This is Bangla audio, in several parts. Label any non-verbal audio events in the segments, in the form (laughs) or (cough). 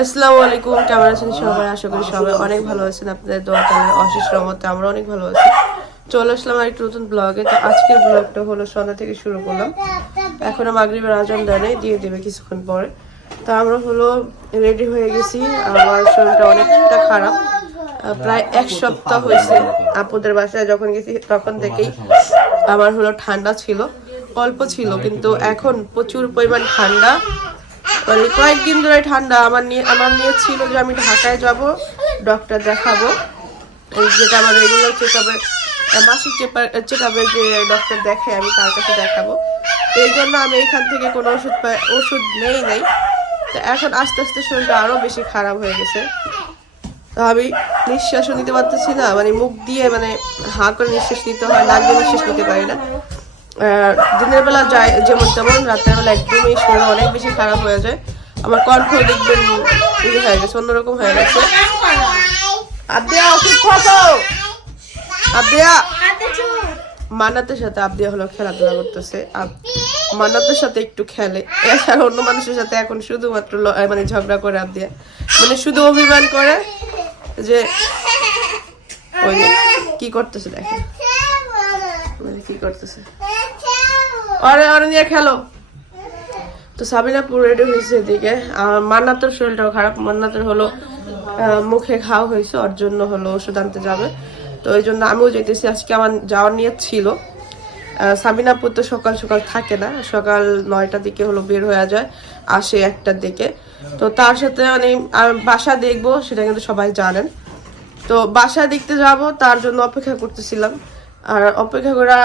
আসসালামু আলাইকুম কেমন আছেন সবাই? আশা করি সবাই অনেক ভালো আছেন। আপনাদের দোয়া অশেষ রহমতে আমরা অনেক ভালো আছি। চলে আসলাম আরেকটি নতুন ব্লগে তো আজকের ব্লগটা হলো সন্ধ্যা থেকে শুরু করলাম। এখনও মাগরিবের আজান দেয় নাই, দিয়ে দেবে কিছুক্ষণ পরে। তো আমরা হলো রেডি হয়ে গেছি। আমার শরীরটা অনেকটা খারাপ। প্রায় এক সপ্তাহ হয়েছে আপুদের বাসায় যখন গেছি তখন থেকেই। আমার হলো ঠান্ডা ছিল অল্প ছিল কিন্তু এখন প্রচুর পরিমাণ ঠান্ডা। মানে কয়েকদিন ধরে ঠান্ডা। আমার নিয়ে আমার নিয়ে ছিল যে আমি ঢাকায় যাব ডক্টর দেখাবো। যেটা আমার রেগুলার চেক আপের মাসিক চেক আপে যে ডক্টর দেখে আমি তার কাছে দেখাবো। এই জন্য আমি এখান থেকে কোনো ওষুধ ওষুধ নেই নাই। তো এখন আস্তে আস্তে শরীরটা আরও বেশি খারাপ হয়ে গেছে। তো আমি নিঃশ্বাসও নিতে পারতেছি না মানে মুখ দিয়ে মানে হাঁ করে নিঃশ্বাস নিতে হয়, নাক দিয়ে নিঃশ্বাস নিতে পারি না। দিনের বেলা যায় যেমন তেমন, রাতের বেলা একদমই শরীর অনেক বেশি খারাপ হয়ে যায়। আমার কণ্ঠ দেখবেন ইয়ে হয়ে গেছে, অন্যরকম হয়ে গেছে। আবদিয়া ওষুধ খাব আবদিয়া। মান্নাতের সাথে আবদিয়া হলো খেলাধুলা করতেছে মান্নাতের সাথে একটু খেলে। এছাড়া অন্য মানুষের সাথে এখন শুধুমাত্র মানে ঝগড়া করে আবদিয়া। মানে শুধু অভিমান করে যে, ওই কি করতেছে দেখেন। মানে কি করতেছে? আরে আরে নিয়ে খেলো। তো সাবিনা পুরো রেডি হয়েছে এদিকে। মান্নাতের শরীরটাও খারাপ। মান্নাতের হলো মুখে খাওয়া হয়েছে, ওর জন্য হলো ওষুধ আনতে যাবে। তো ওই জন্য আমিও যেতেছি আজকে আমার যাওয়ার নিয়ে ছিল। সাবিনাপুর তো সকাল সকাল থাকে না। সকাল নয়টার দিকে হলো বের হয়ে যায়, আসে একটার দিকে। তো তার সাথে মানে বাসা দেখব, সেটা কিন্তু সবাই জানেন। তো বাসা দেখতে যাব, তার জন্য অপেক্ষা করতেছিলাম। আর অপেক্ষা করা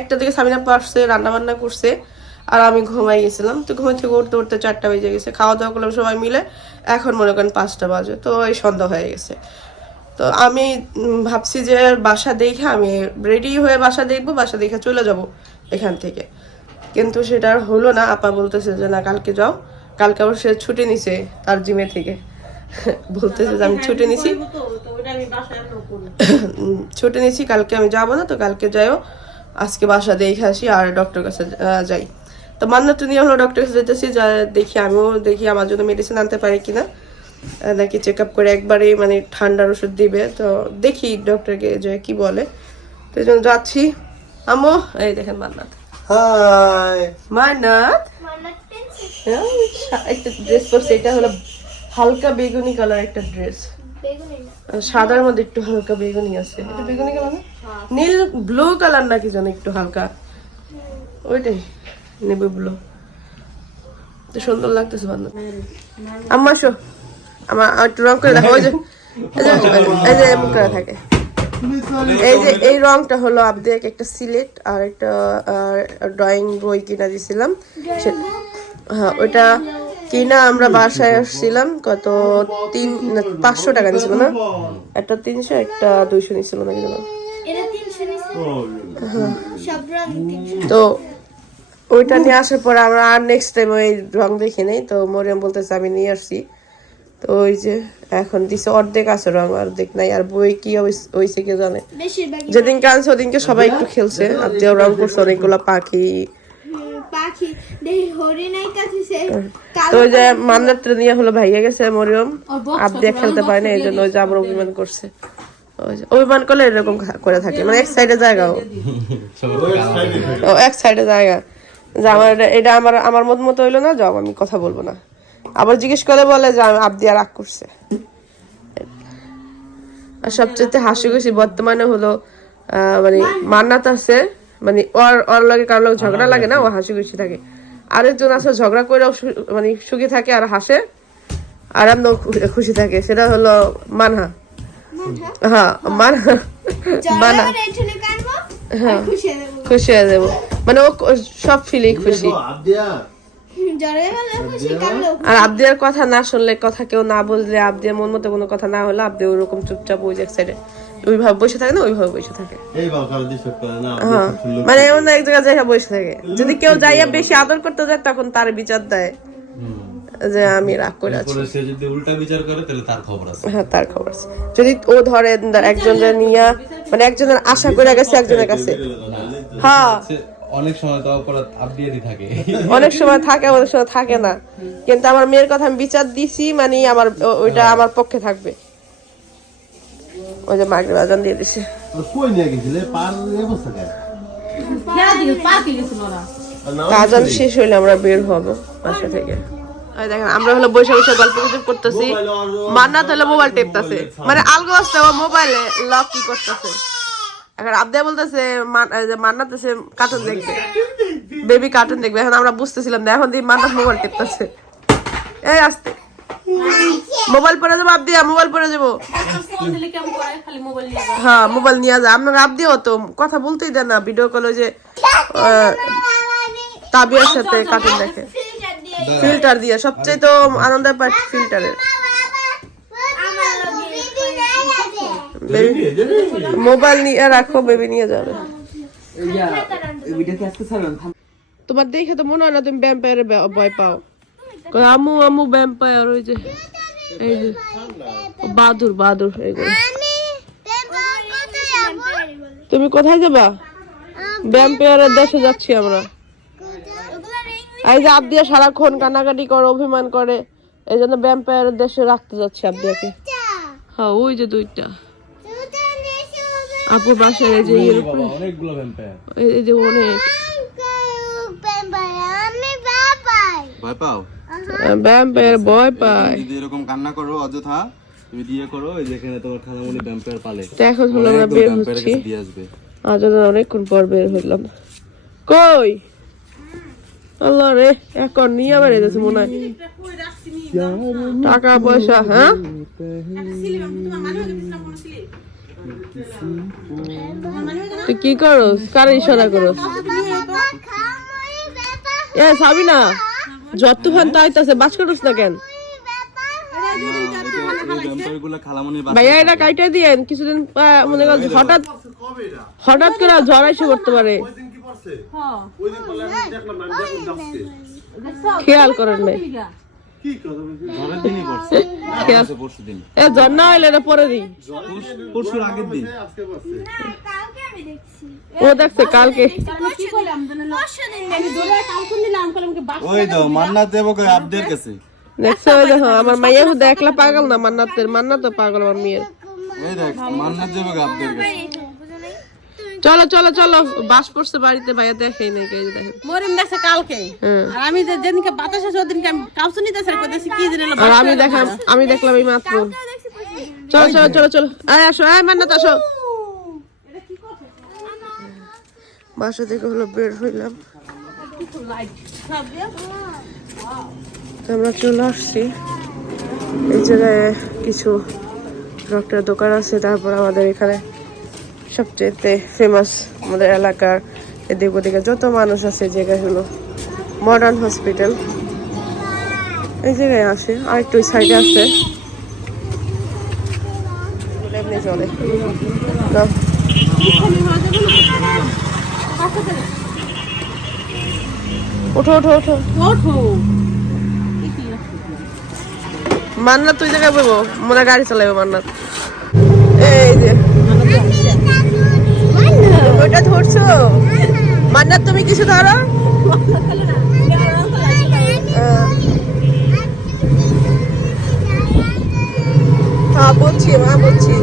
একটা দিকে সামিনা পারছে রান্না বান্না করছে, আর আমি ঘুমাই গেছিলাম। তো ঘুমাই থেকে উঠতে উঠতে চারটা বেজে গেছে, খাওয়া দাওয়া করলাম সবাই মিলে। এখন মনে করেন পাঁচটা বাজে, তো এই সন্ধ্যা হয়ে গেছে। তো আমি ভাবছি যে বাসা দেখে আমি রেডি হয়ে বাসা দেখব, বাসা দেখে চলে যাব এখান থেকে। কিন্তু সেটা হলো না, আপা বলতেছে যে, না, কালকে যাও। কালকে আবার সে ছুটি নিছে তার জিমে থেকে। (laughs) বলতেছে যে আমি ছুটে নিছি। (clears throat) ছুটে নিছি কালকে আমি যাব না তো কালকে যাইও। আজকে বাসা দেখে আসি আর ডক্টর কাছে যাই। তো মান্নাত নিয়ে হলো ডক্টর কাছে যেতেছি যা দেখি আমিও দেখি আমার জন্য মেডিসিন আনতে পারি কিনা। নাকি চেক আপ করে একবারে মানে ঠান্ডার ওষুধ দিবে। তো দেখি ডক্টরকে যে কি বলে। তো এই জন্য যাচ্ছি। আমো এই দেখেন মান্নাত। হাই। মান্নাত? হ্যাঁ, একটা ড্রেস পরছে এটা হলো হালকা বেগুনি কালার একটা ড্রেস। সাদার মধ্যে একটু হালকা বেগুনি আছে। এটা বেগুনি কালার না? নীল ব্লু কালার নাকি জানো একটু হালকা? ওইটাই নেবে ব্লু। তো সুন্দর লাগতেছে বান্ধব আম্মা শো আমার একটু রং করে দেখো ওই যে এই যে এমন করে থাকে। এই যে এই রংটা হলো আপদেরকে একটা সিলেট আর একটা ড্রয়িং বই কিনা দিছিলাম। সে- হ্যাঁ ওটা কিনা আমরা বাসায় আসছিলাম কত তিন পাঁচশো টাকা নিছিল না? একটা তিনশো একটা দুইশো নিছিল নাকি যেন। এটা তিনশো নিছে সব রং তিনশো তো ওইটা নিয়ে আসার পর আমরা আর নেক্সট টাইম ওই রং দেখি নেই তো মরিয়াম বলতেছে আমি নিয়ে আসছি। তো ওই যে এখন দিছে অর্ধেক আছে রং অর্ধেক নাই আর বই কি হইছে কে জানে? বেশিরভাগ যেদিনকে আনছে ওদিনকে সবাই একটু খেলছে আর যে রং করছে অনেকগুলো পাখি পাখি। দেখি কাছে তো ওই যে নিয়ে হলো ভাইয়া গেছে মরিয়ম। আবদিয়া খেলতে পারে না এই জন্য ওই যে আমার অভিমান করছে। অভিমান করলে এরকম করে থাকে। মানে এক সাইডে জায়গাও ও। এক সাইডে জায়গা। যে আমার এটা- এটা আমার আমার মত মতো হইল না যাও আমি কথা বলব না। আবার জিজ্ঞেস করে বলে যে আমি আবদিয়া রাগ করছে। আর সবচেয়ে হাসি খুশি বর্তমানে হলো মানে মান্নাত আছে। মানে ওর ওর লাগে কারোর লাগে ঝগড়া লাগে না ও হাসি খুশি থাকে। আরেকজন আছে ঝগড়া করে মানে সুখী থাকে আর হাসে আর খুশি থাকে। সেটা হলো মানহা। হ্যাঁ মানহা। মানা কাটবো হ্যাঁ। খুশি হয়ে যাব। খুশি মানে ও সব ফিলেই খুশি। আবদিয়া। আর আবদিয়ার কথা না শুনলে কথা কেউ না বুঝলে আবদিয়ার মন মতো কোনো কথা না হলে আবদি ওরকম চুপচাপ ওই এক সাইডে ওইভাবে বসে থাকে না ওইভাবে বসে থাকে। হ্যাঁ। মানে এমন এক জায়গায় জায়গা বসে থাকে। যদি কেউ যাইয়া বেশি আদর করতে যায় তখন তার বিচার দেয়। যে আমি রাগ করে আছি। সে যদি উল্টা বিচার করে তাহলে তার খবর আছে। হ্যাঁ তার খবর আছে। যদি ও ধরে একজনের নিয়ে মানে একজনের আশা করে গেছে একজনের কাছে। হ্যাঁ। অনেক সময় তো অপরাধ আপডিয়েটই থাকে। অনেক সময় থাকে অনেক সময় থাকে না। কিন্তু আমার মেয়ের কথা আমি বিচার দিছি মানে আমার ওইটা আমার পক্ষে থাকবে। ওই যে মাগরে বাজান দিয়ে দিছে। আর কই নিয়ে গেছিলে? পার অবস্থা কেন আর না আজান শেষ হইলে আমরা বের হব বাসা থেকে। দেখেন আমরা হলো বসে বসে গল্প গুজব করতেছি। মান্নাত হলো মোবাইল টেপতাছে। মানে আলগো আসতে মোবাইলে লক কি করতেছে। এখন আবদা বলতেছে মান- এই যে মান্নাত এসে কার্টুন দেখবে। বেবি কার্টুন দেখবে। এখন আমরা বুঝতেছিলাম না এখন দিয়ে মান্নাত মোবাইল টেপতাছে। এই আসতে। মোবাইল পরে যাব আবদিয়া মোবাইল পরে যাব। হ্যাঁ মোবাইল নিয়ে যা আপনার আবদিও তো কথা বলতেই দেন না ভিডিও কলে যে তাবিয়ার সাথে কার্টুন দেখে। ফিল্টার দিয়ে সবচেয়ে তো আনন্দ পায় ফিল্টারের মোবাইল নিয়ে রাখো বেবি নিয়ে যাবে। তোমার দেখে তো মনে হয় না তুমি ভ্যাম্পায়ারে ভয় পাও। আম্মু আম্মু ভ্যাম্পায়ার ওই যে এই যে বাদুর বাদুর এইগুলো তুমি কোথায় যাবা? ভ্যাম্পায়ারের দেশে যাচ্ছি আমরা। এই যে আবদিয়া সারাক্ষণ কানাকাটি করে অভিমান করে এই জন্য ভ্যাম্পায়ারের দেশে রাখতে যাচ্ছি আবদিয়াকে। হ্যাঁ ওই যে দুইটা। আপুর বাসায় এই যে ইয়ের অনেকগুলো ভ্যাম্পায়ার এই- এই যে অনেক। ভয় পাও? ভ্যাম্পায়ার ভয় পায়। যদি এরকম কান্না করো অযথা তুমি দিয়ে করো এই যেখানে তোমার খালামণি ভ্যাম্পায়ার পালে। হলো আমরা বের হচ্ছি। আজ অনেকক্ষণ পর বের হইলাম। কই? আল্লাহ রে এখন নিয়ে আবার এসেছে মনে হয়। টাকা পয়সা হ্যাঁ? তুই কি করো কার ইশারা করো এ সাবিনা। যত ফান তাইতাছে বাস করছ না কেন? ভাইয়া, এটা কাইটা দিয়েন, কিছুদিন মনে কর হঠাৎ হঠাৎ করে জ্বর এসে করতে পারে খেয়াল করেন দিন জ্বর না হইলে পরে দিই পরশুর আগের দিন। ও দেখছে কালকে। ওই তো মান্নাত দেবো কই আবদের কাছে দেখছে ওই দেখো আমার মাইয়া হুদা একলা পাগল না মান্নাতের মান্নাত পাগল আমার মেয়ের। ওই দেখ মান্নাত দেবো আবদের কাছে চলো চলো চলো বাস পড়ছে বাড়িতে ভাইয়া দেখেই নাই দেখেন। মরিম দেখছে কালকে। হুম। আর আমি যে যেদিনকে বাতাস আছে ওদিনকে আমি কাউসু নিতেছে কইতেছি কি দিন আর আমি দেখাম আমি দেখলাম এই মাত্র। চলো চলো চলো চলো। আয় আসো আয় মান্নাত আসো। বাসা থেকে হলো বের হইলাম। আমরা চলে আসছি। এই জায়গায় কিছু ডক্টর দোকান আছে, তারপর আমাদের এখানে সবচেয়ে ফেমাস আমাদের এলাকার এদিক ওদিকে যত মানুষ আছে হলো মডার্ন হসপিটাল এই জায়গায় আসে আর একটু সাইডে আছে চলে না ওঠো ওঠো ওঠো। ওঠো। মান্নাত তুই জায়গায় বলব মনে গাড়ি চালাইবো মান্নাত। এই যে। ওইটা ধরছো? মান্নাত তুমি কিছু ধরো? হ্যাঁ বলছি হ্যাঁ বলছি।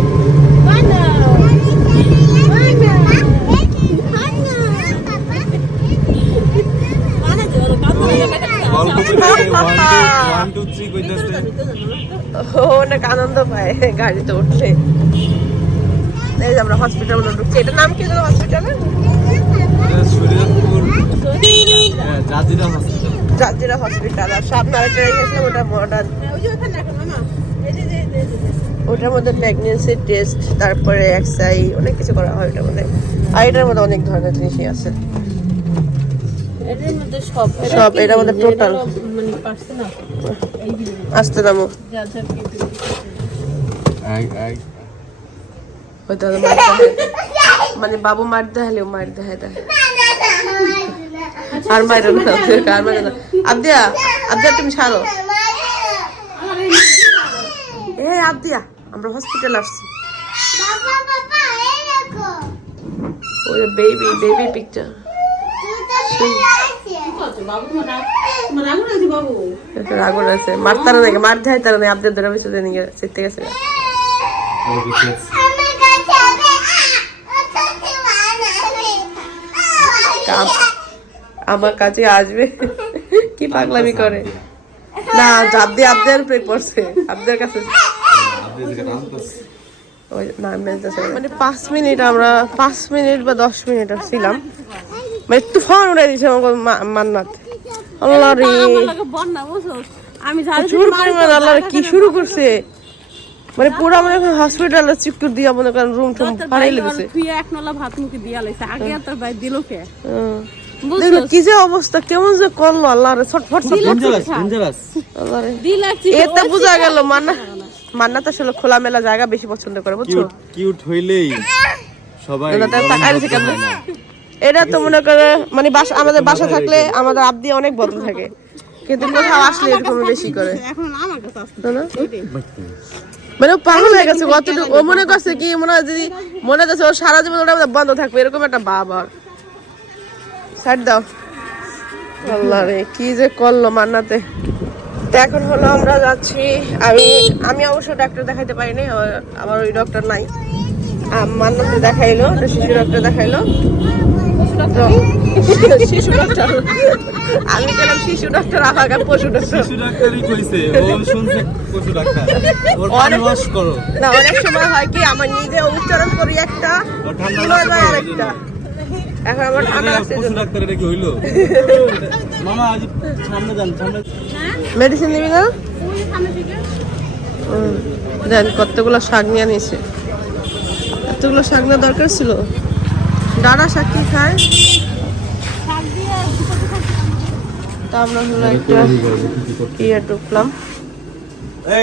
ও অনেক আনন্দ পায় এই যে আমরা হসপিটাল ঢুকছি এটার নাম কি হ্যাঁ, হসপিটাল আর সামনে ওটা ওটার মধ্যে প্রেগনেন্সি টেস্ট তারপরে এক্সাই অনেক কিছু করা হয় ওটার মধ্যে আর এটার মধ্যে অনেক ধরনের জিনিসই আছে সব। এটার মধ্যে টোটাল মানে আসতে দামো। মানে বাবু মার দেখালেও মার দেখায় দেয়। আর মাইরো না আর মাইরো না। আবদিয়া আবদিয়া তুমি ছাড়ো। এ আবদিয়া আমরা হসপিটাল আসছি। ওই বেবি বেবি পিকচার বাবু তোমার রাগ- তোমার রাগুন আছে বাবু? আগুন মারতারা নাকি মার দেয় তারা নেই আপনাদের ধরে বেশি নিয়ে শিখতে গেছে। আমার কাছে আসবে। কি পাগলামি করে। না আব্দি আব্দের উপরে পড়ছে। আব্দের কাছে আপনি। মানে পাঁচ মিনিট আমরা পাঁচ মিনিট বা দশ মিনিট ছিলাম মানে তুফান উড়াই দিয়েছে আমাকে মান্নাত। আল্লাহ রে। আমি প্রচুর পরিমাণ আল্লাহ কি শুরু করছে? মানে পুরো মনে করেন হসপিটালে চিকুর দিয়া মনে করেন রুম টুম লেগেছে। তুই এক নলা ভাত মুখে দিয়া লাইছে আগে তোর ভাই দিল কে? দেখল কি যে অবস্থা কেমন যে করল আল্লাহ রে ছটফট ছটফট ডেঞ্জারাস ডেঞ্জারাস আল্লাহ রে। দিল বোঝা গেল মান্না মান্না তো আসলে খোলামেলা জায়গা বেশি পছন্দ করে বুঝছ? কিউট হইলেই সবাই এটা তো তাকায় রয়েছে কেমন? এটা তো মনে করে মানে বাসা আমাদের বাসা থাকলে আমাদের আব্দি অনেক বদল থাকে। কিন্তু কোথাও আসলে এরকম বেশি করে। এখন আমার কাছে আসছে। না? মানে ও পাগল হয়ে গেছে কতটুকু ও মনে করছে কি মনে হয় যদি মনে হচ্ছে ও সারা জীবন ওটা বন্ধ থাকবে এরকম একটা ভাব আর ছাড় দাও। আল্লাহ রে কি যে করল মান্নাতে। তো এখন হলো আমরা যাচ্ছি আমি আমি অবশ্য ডাক্তার দেখাইতে পারিনি আমার ওই ডক্টর নাই। মান্নাতে দেখাইলো শিশু ডাক্তার দেখাইলো। শিশু ডাক্তার আমি শিশু ডাক্তার পশু ডাক্তার অনেক- সময় হয় কি আমার নিজে উচ্চারণ করি একটা মেডিসিন নিবি না। দেন কতগুলো শাক নিয়ে নিয়েছে এতগুলো শাক নেওয়া দরকার ছিল ডানা শাক কি খায়। তা আমরা হলো একটা ইয়ে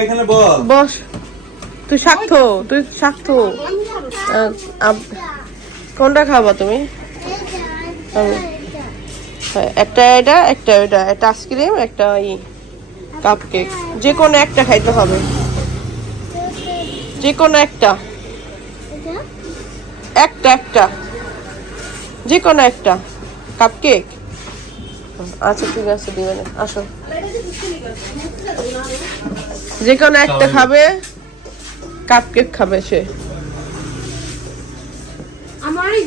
এখানে বল। বস তুই তুই শাক থো কোনটা খাবা তুমি? হ্যাঁ, একটা এটা একটা এটা একটা আইসক্রিম একটা ই কাপ কেক যে কোনো একটা খাইতে হবে। যে কোনো একটা। একটা একটা। যে কোনো একটা কাপ কেক আচ্ছা ঠিক আছে দিবেন আসো যে কোনো একটা খাবে কাপ কেক খাবে সে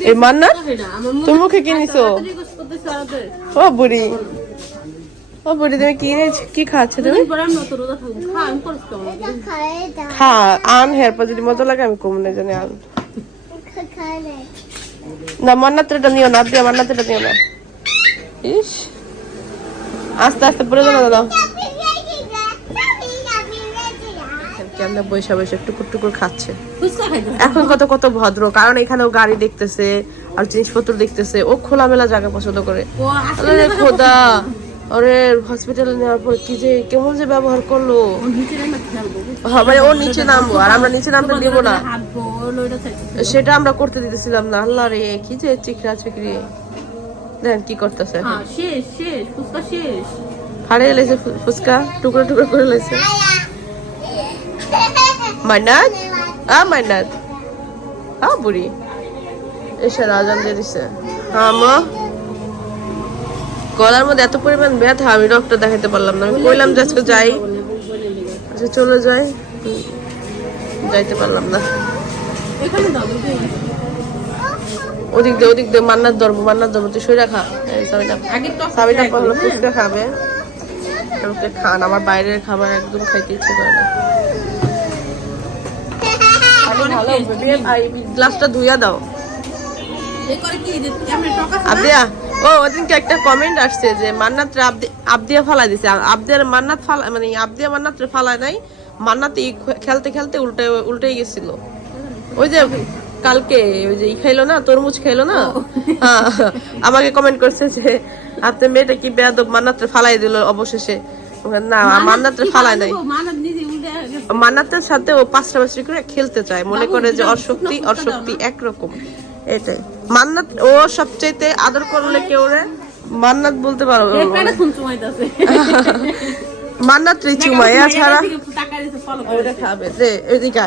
এই আমার তুমি মুখে কি নিছো রিকোয়েস্ট করতেছে আর ওদের ও বুড়ি ও বুড়ি তুমি কি নিয়েছ কি খাচ্ছ তুমি খা আন হেয়ার পর যদি মজা লাগে আমি কমনে জানি আন না মান্নাতটা নিও না দিয়ে নিও না। ইস। আস্তে আস্তে পড়ে যাবে দাদা। কেমন বৈশা বৈশা টুকুর টুকুর খাচ্ছে। এখন কত কত ভদ্র কারণ এখানে ও গাড়ি দেখতেছে আর জিনিসপত্র দেখতেছে ও খোলামেলা জায়গা পছন্দ করে। খোদা। আরে হসপিটালে নেওয়ার পর কি যে কেমন যে ব্যবহার করল। হ্যাঁ, মানে ও নিচে নামবো আর আমরা নিচে নামতে দিব না। সেটা আমরা করতে দিতেছিলাম না। আল্লাহ রে কি যে চিকরা চিকরি। দেন কি করতেছে হ্যাঁ শেষ শেষ ফুচকা শেষ। হারিয়ে লেছে ফুচকা টুকরো টুকরো করে লেছে মান্নাত? আ মান্নাত। আ বুড়ি। এসে রাজান দিয়ে দিছে। হ্যাঁ মা। গলার মধ্যে এত পরিমাণ ব্যথা আমি ডক্টর দেখাতে পারলাম না। আমি কইলাম যে আজকে যাই। আচ্ছা চলে যাই। যাইতে পারলাম না। ওদিক দিয়ে ওদিক দিয়ে মান্নার ধরবো মান্নার ধরবো তুই শুয়ে রাখা টক সাবিনা হলো ফুচকা খাবে। আমাকে খান আমার বাইরের খাবার একদম খাইতে ইচ্ছে করে না। গ্লাসটা ধুইয়া দাও। এই ও ওদিনকে একটা কমেন্ট আসছে যে মান্নাত আবদিয়া ফালাই দিছে। আবদিয়ার মান্নাত ফালা মানে আবদিয়া মান্নাত ফালায় নাই মান্নাত খেলতে খেলতে উল্টে উল্টেই গেছিল। ওই যে কালকে ওই যে ই খাইলো না তরমুজ খাইলো না? হ্যাঁ আমাকে কমেন্ট করছে যে আপনার মেয়েটা কি বেয়াদব মান্নাত ফালাই দিল অবশেষে। না মান্নাত রে ফালায় নাই। উল্টে মান্নাতের সাথে ও পাঁচটা পাঁচটি করে খেলতে চায়। মনে করে যে অশক্তি অশক্তি একরকম। এটাই। মান্নাত ও সবচাইতে আদর করলে কেউ রে মান্নাত বলতে পারো। মান্নাত রে চুমা এছাড়া টাকা দিতে ফলো ওইটা খাবে। রে এদিকে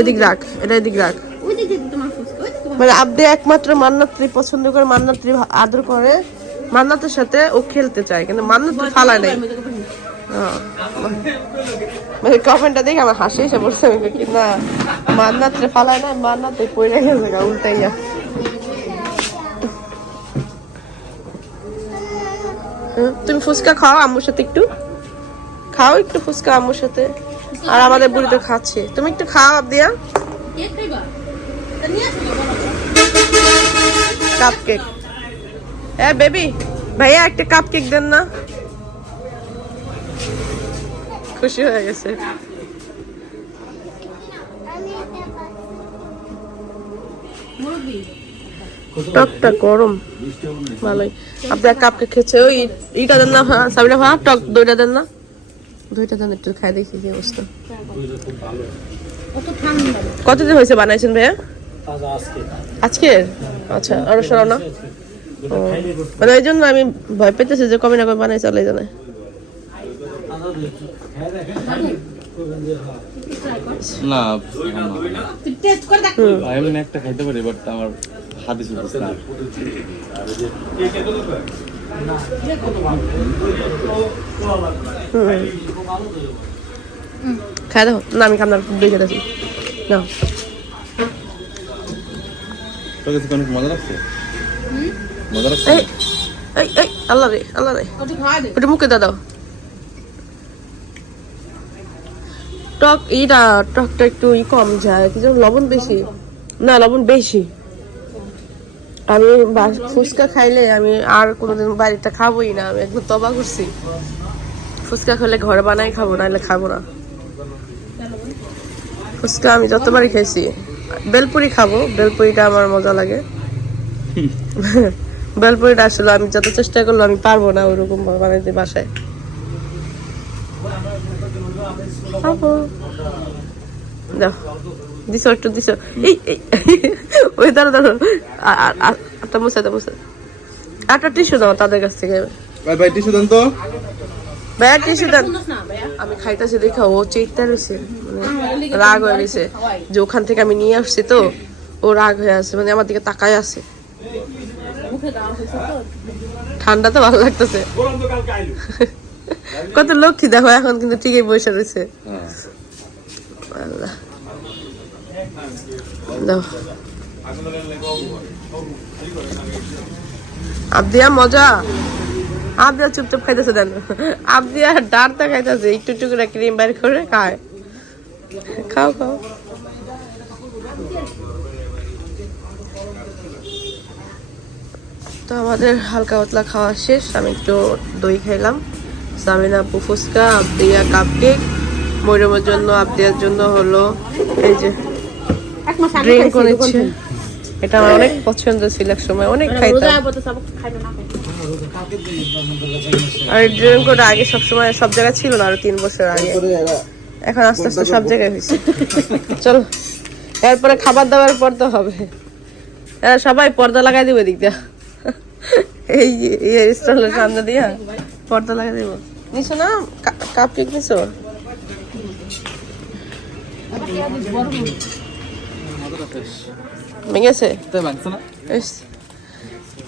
এদিক রাখ এটা এদিক রাখ। মানে আব্দে একমাত্র মান্নাত্রী পছন্দ করে মান্নাত্রী আদর করে। মান্নাতের সাথে ও খেলতে চায় কিন্তু মান্নাত ফালায় নাই। মানে কমেন্টটা দেখে আমার হাসি এসে বলছে আমি কি না, মান্নাত্রে ফালায় না মান্নাতে পড়ে গেছে গা, উল্টাইয়া। তুমি ফুচকা খাও আম্মুর সাথে একটু? খাও একটু ফুচকা আম্মুর সাথে। আর আমাদের বুড়ি তো খাচ্ছে। তুমি একটু খাও আবদিয়া। কাপ কেক হ্যাঁ বেবি ভাইয়া একটা কাপ কেক দেন না। খুশি হয়ে গেছে। টকটা গরম। ভালোই। আপনার কাপ কেক খেয়েছে ওই ইটা দেন না হ্যাঁ, সাবিনা ভাই টক দইটা দেন না? দইটা দেন একটু খাই দেখি কি অবস্থা। কতদিন হয়েছে বানাইছেন ভাইয়া? আজকে আচ্ছা আরও সরাও না। মানে ওই জন্য আমি ভয় পেতেছি যে কবে না কবে বানাই চলে জানে। না তুই টেস্ট করে দেখ আমি একটা খাইতে পারি বাট আমার হাতে চলতেছে না। খাই দেখো। না আমি খাম না দিয়ে খেতেছি না তোর কাছে কি অনেক মজা লাগছে? লাগছে? আল্লাহ রে আল্লাহ রে। ওটা খাওয়া দে। ওটা মুখে দাও। টক এইটা টকটা একটু ই কম যায় কি লবণ বেশি। না লবণ বেশি। আমি বাস- ফুচকা খাইলে আমি আর কোনোদিন বাড়িতে খাবোই না আমি একদম তবা করছি। ফুচকা খেলে ঘরে বানাই খাব নাহলে খাব না। ফুচকা আমি যতবারই খাইছি বেলপুরি খাব বেলপুরিটা আমার মজা লাগে। (laughs) বেলপুরিটা আসলে আমি যত চেষ্টা করলে আমি পারব না ওরকম বানাইতে বাসায়। খাব দাও দিছো একটু দিছো এই ওই দাঁড়ো দাঁড়ো আটটা মুছে দাও মুছে। আটটা টিস্যু দাও তাদের কাছ থেকে। ভাই ভাই টিস্যু দেন তো। ভাইয়া টিস্যু দেন। আমি খাইতেছি দেখা ও চেইতে রয়েছে মানে রাগ হয়ে গেছে। যে ওখান থেকে আমি নিয়ে আসছি তো ও রাগ হয়ে আছে। মানে আমার দিকে তাকায় আছে। ঠান্ডা তো ভালো লাগতেছে। কত লক্ষ্মী দেখো এখন কিন্তু ঠিকই বসে রয়েছে আল্লাহ। আবদিয়া, মজা? আবদিয়া চুপচাপ খাইতেছে দেন। আবদিয়া ডারটা খাইতেছে একটু একটু করে ক্রিম বাইর করে খায়। খাও খাও। তো আমাদের হালকা পাতলা খাওয়া শেষ, আমি একটু দই খাইলাম। সামিনা আপু ফুচকা, আবদিয়া কাপ কেক মরিয়মের জন্য আবদিয়ার জন্য হলো এই যে ড্রিঙ্ক করেছে। এটা আমার অনেক পছন্দ ছিল এক সময় অনেক খাইতাম। রোজা বলতে সব খাইবে না খাইবে। আর ড্রিঙ্ক ওটা আগে সবসময় সব জায়গায় ছিল না আরও তিন বছর আগে। এখন আস্তে আস্তে সব জায়গায় হয়েছে। চলো এরপরে খাবার দাবার পর তো হবে। এরা সবাই পর্দা লাগাই দেবো এদিক দিয়া। এই এই স্টলের সামনে দিয়া পর্দা লাগাই দেবো। নিছো না? কাপ কেক নিছো? ভেঙেছে।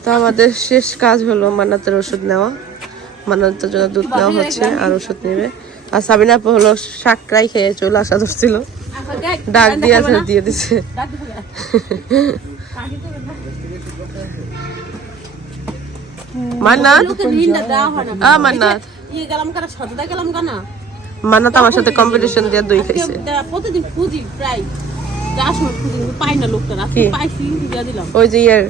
তো আমাদের শেষ কাজ হলো মান্নাতের ওষুধ নেওয়া। মান্নাতের জন্য দুধ নেওয়া হচ্ছে আর ওষুধ নেবে। আর সাবিনা হলো শাকরাই খেয়ে চলে আসা ধরছিল। আচ্ছা, ডাক দিয়ে আছে দিয়ে দিছে। আ মান্নাত। ইয়ে গেলাম কারা? সততা গেলাম কানা? মান্নাত আমার সাথে কম্পিটিশন দিয়ে দই খাইছে। প্রতিদিন খুঁজি প্রায় পাই ওই যে ইয়ের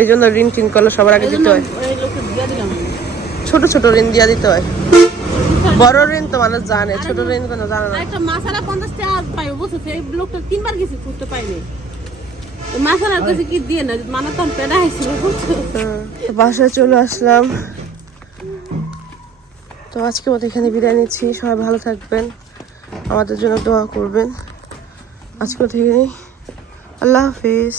এই জন্য ঋণ টিন করলে সবার আগে দিতে হয়। ছোট ছোট ঋণ দিয়ে দিতে হয়। বড় ঋণ তো মানুষ জানে ছোট ঋণ কোনো জানে না। একটা পঞ্চাশ টাকা সেই লোকটা তিনবার গেছি খুঁজতে পাইনি। কাছে কি দিয়ে না? মানা পেড়া হয়েছিল তো বাসায় চলে আসলাম। তো আজকে মতো এখানে বিদায় নিচ্ছি। সবাই ভালো থাকবেন। আমাদের জন্য দোয়া করবেন। আজকে মতো থেকে আল্লাহ হাফিজ।